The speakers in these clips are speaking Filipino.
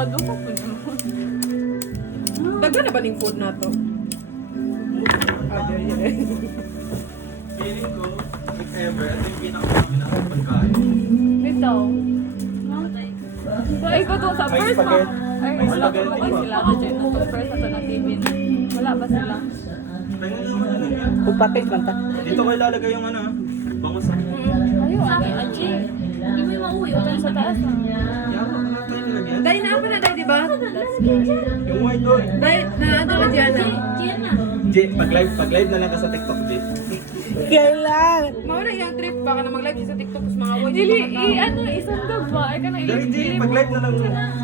Delikado ka po naman. Daghan na ba ning food na to? Feeling ko, if ever, ito yung pinakamalaki na pagkain. Ito. So, ikaw to sa May first spaghetti. month. Ay, May wala ko spaghetti naman ba? sila. Ito dyan. Ito first na ito na Kevin. Wala ba sila? Tingnan naman na yan. Pupapit man ta. Dito ko ilalagay yung ano, bangos sa Ayaw, Aji. Hindi mo yung mauwi. Ito sa taas. Yawa, wala tayo nilagyan. Dahil na pa na dahil, di ba? Yung white doon. Dahil na ano ba dyan? J, pag-live na lang ka sa TikTok, J. Kailan? Mauna yung trip, baka na mag-live sa TikTok tapos mga away. Dili, ano, isandog ba? Ay ka na Dali, J, pag-live na lang.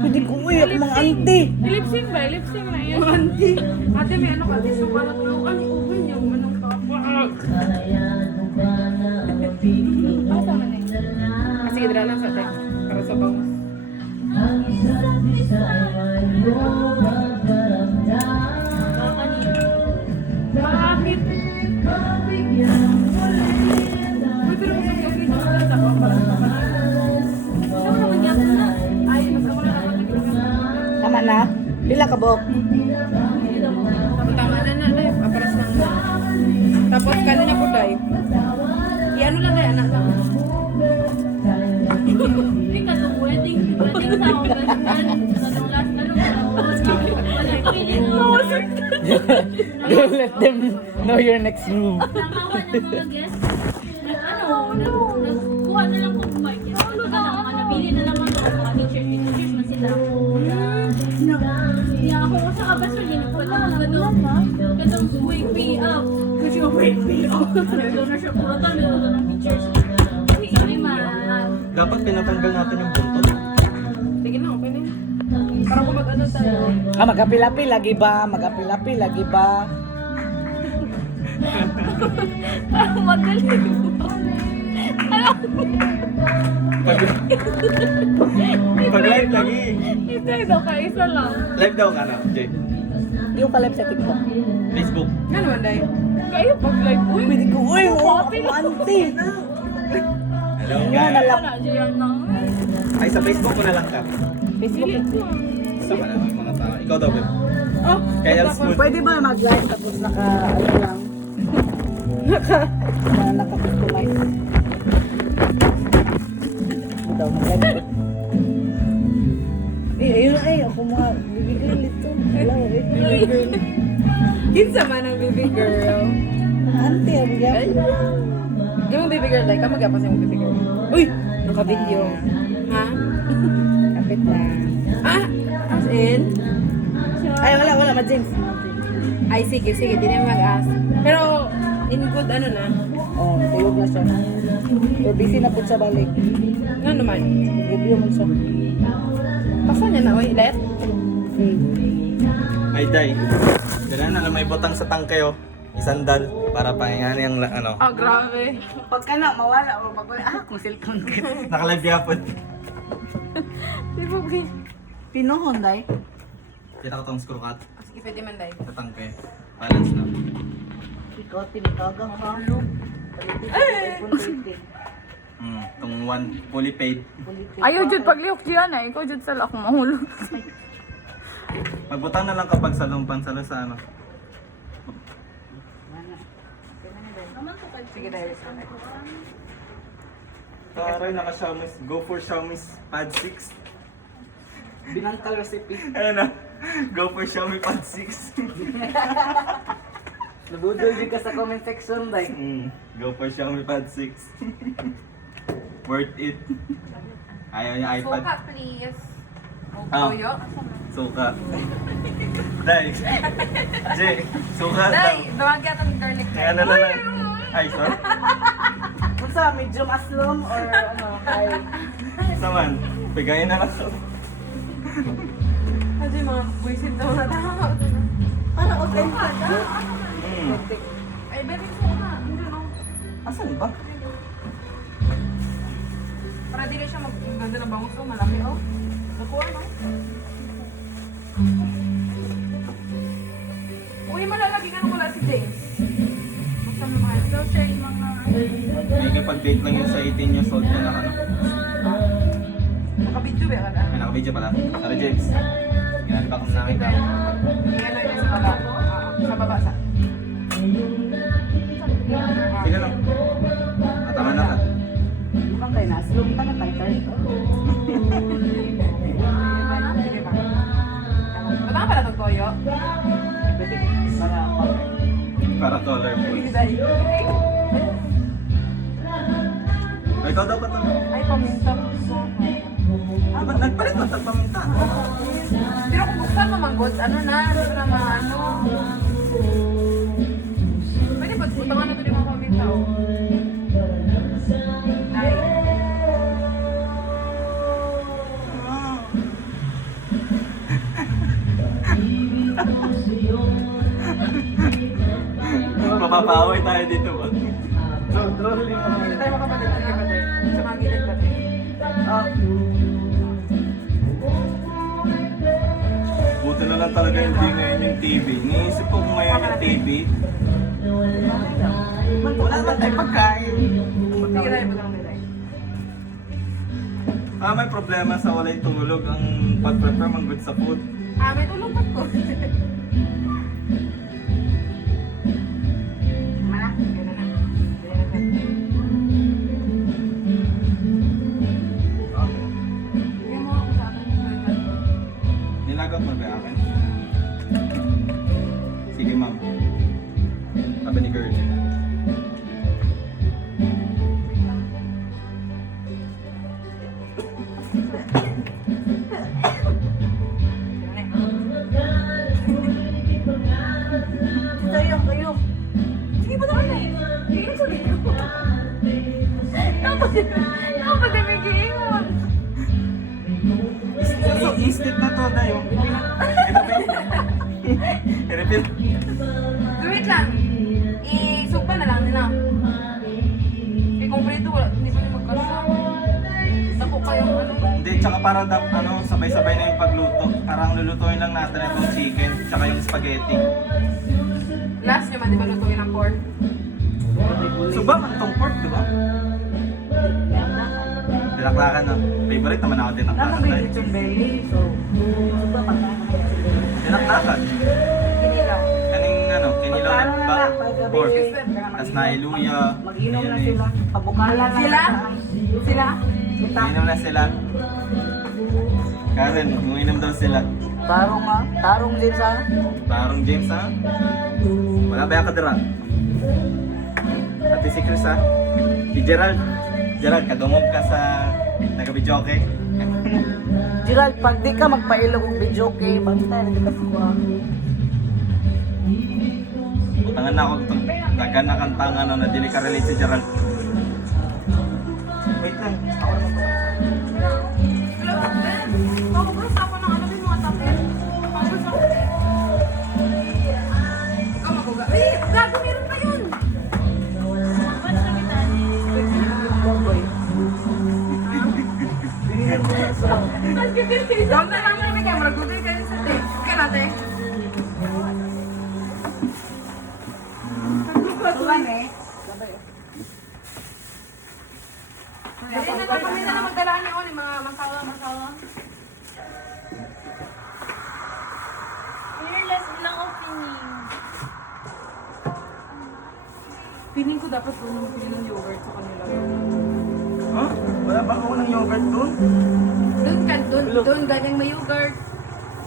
Pwede ko uy, ako mga auntie. Ilipsing ba? Ilipsing na yan. Ate, ate may ano ka, tiso ka na tulungan ni Uwin yung anong kapag. Pasa man eh. Sige, dala lang sa ate. Para sa bangus. Bakit? Uy, pero gusto ko yung sa kapag. Ay, basta wala na naman. Tama na? Pila ka bok? Tama na na, live. Aparas lang na. Tapos, kano niya po, Day? I-ano lang kay anak lang. Hindi ka nung wedding sa August man. Kanong last, wala feeling mo. Don't let them know your next move. Nangawan ng mga guests. Nagkuha na lang kung bike. Nabili na lang ako mga teachers man sila. Kaya ako sa kabas mo, ginagpala ko ganun wake me up. Kasi ko wake me up. Doon na siya puro to, doon ng pictures. Sorry ma. Dapat pinatanggal natin yung buntot. Sige na, okay na yun. Para kung mag-ano tayo. Ah, magapilapi lagi ba? Magapilapi lagi ba? Parang magaling. Pag-live lagi. Ito daw ka, isa lang. Live daw ka na, J. Hindi ko kalip sa TikTok. Facebook. Ano naman, Day? Kayo pag live, uy. Pwede ko uy, ako auntie. Hello, Yan na guys. lang. Wala, diyan na. Ay, sa Facebook ko na lang ka. Facebook. Sama na mga tao. Ikaw daw, babe. Oh, Kaya smooth. Pwede ba mag-live tapos ano lang? Naka-customize. Ito, mag-live. Ayun ay, ako mga bibigay nito. Hello, baby girl. Kinsa man ang baby girl. auntie, ang gaya. Yung baby girl, Day, kamagapas yung baby girl. Uy! Naka-video. Ha? Kapit lang. Ah! As in? Ay, wala, ma-James. Ay, sige, di na mag-ask. Pero, in good ano na? Oh, tiyog na siya. So, busy na po siya balik. Ano naman? Review mo siya. Pasan niya na, uy, let? Ay, Day. Ganun na lang may butang sa tangke, oh. Isandal para pangyayari ang ano. Oh, grabe. Pagka na, mawala o mag-wala. Kung cellphone ka. Naka-live yapon. Di ba, please? Pinohon, day. Kita ko tong screw cut Sige, pwede man, Day. sa tangke. Balance na. Ikaw, tinitagang halo. Tong one fully paid. Ayaw jud paglihok diyan ay ikaw jud sala akong mahulog. Magbutang na lang kapag sa lumpan sa ano. Sige, Day. Taray, naka Xiaomi. Go for Xiaomi's Pad 6. Binangkal recipe. Ayun na. Go for Xiaomi Pad 6. Nabudol din ka sa comment section, day. Go for Xiaomi Pad 6. Worth it. Ayaw niya iPad. Suka, please. Ah. Toyo? Suka. Day. Jay, suka daw. Day, dumagi ata ng garlic. Kaya na lang. Ay, sorry. Kung sa medium aslom or ano, high. Saman, pigayin na lang. Kasi mga buisit daw na tao. Para okay. Ay, baby, suka. Hindi, no? Asan ba? Para di na siya mag-ganda ng bangus. Oh, malaki, oh. Nakuha, no? Uy, malalagi ka nung wala si James. Basta may mga ito, siya yung mga... May kapag-date lang yun sa 18 years old na ano. Makabidyo Nakabidyo ba ka? May naka-video pala. Sorry, James. Ginali pa kung namin ka. Iyan na sa baba. Sa baba sa. Sige lang. Tama na ka. Bukan kayo na. Slum ka na tighter. Sige ba? Matanga pala itong toyo? Pwede para Para colorful. Ay, ikaw dapat ano? Ay, paminta. Diba, nagpalit mo sa paminta. Pero kung buksan mamanggod, ano na, hindi ko na maano. Pwede ba, utangan na ito yung mga paminta, oh. Ay. Mapapaway tayo dito ba? Troll yung mga... Hindi tayo makapatid, sige ba tayo? Sa mga gilid ba tayo? Buti na lang talaga hindi ngayon yung TV. Iniisip ko kung ngayon yung TV. Wala naman tayo pagkain. Sige tayo, butang nilay. May problema sa walay tulog ang pag-prepare mang good sa food. May tulong pa ko. Mana? Gano'n na. Bigyan mo ako sa akin yung toilet. Nilagot mo ba akin? Sige ma'am. Sabi ni girl. Kayo, kayo. Sige, ba naman eh? Sige, sabi ko. Dapat na may giingon. I-stick na to na yung... I-repeat. Wait lang. I-sugpa na lang nila. I-comprito, hindi pa rin magkasa. Dako kayong ano. Hindi, tsaka para sabay-sabay na yung pagluto. Parang lulutuin lang natin itong chicken, tsaka yung spaghetti. Last nyo man, di ba lutuin ang pork? So ba man itong pork, di ba? Dinaklakan na. Favorite naman ako dinaklakan. Nasa may lechon belly. So, ba pagkain? Dinaklakan. Kinilaw. Kaning kinilaw Pagkano na na ba? lang, paggabi. Pork. Kaya Tapos nailuya. Mag-inom na Ayan eh. sila. Pabukalan na Sila? Sila? Uminom na sila. Karen, uminom daw sila. Tarong nga. Tarong din sa... Parang James ha? Wala ba yung kadira? Ate si Chris ha? Si Gerald. Gerald, kadungog ka sa nagabidyoke. Gerald, pag di ka magpailog ng video, okay? Basta na kita suwa. Butangan na ako itong taga na kantang na dili ka relate si Gerald. Wait lang. Ako naman po. Makabros ako ng ano yung mga tapet. Makabros ako. Ikaw mabuga. Ay, gago, meron pa yun! Doon na lang namin kayo, maragugay kayo sa te. Okay natin. Tulan eh. Dali na lang kami na lang magdala niyo ulit, mga masawa. Fearless lang opening. Piling ko dapat kung pili ng yogurt sa kanila. Huh? Wala ba ako ng yogurt doon? Doon galing may yogurt.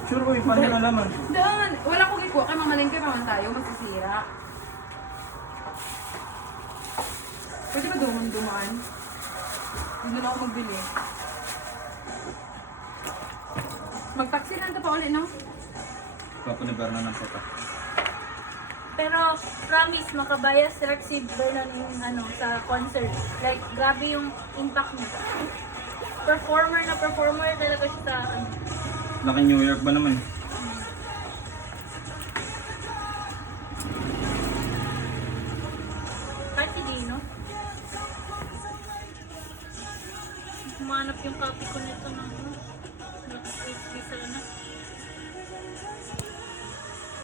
Sure ko, paano na naman? Doon! Wala ko gikuha kay mamalengke pa man tayo, masisira. Pwede ba dumaan? Hindi na ako magbili. Mag-taxi lang ito pa ulit, no? Papunibar na ng pota. Pero promise, makabayas si Rexy Vernon yung sa concert. Like, grabe yung impact niya. Performer talaga siya sa Laki New York ba naman? kahit si Dino. Humanap yung copy ko nito ng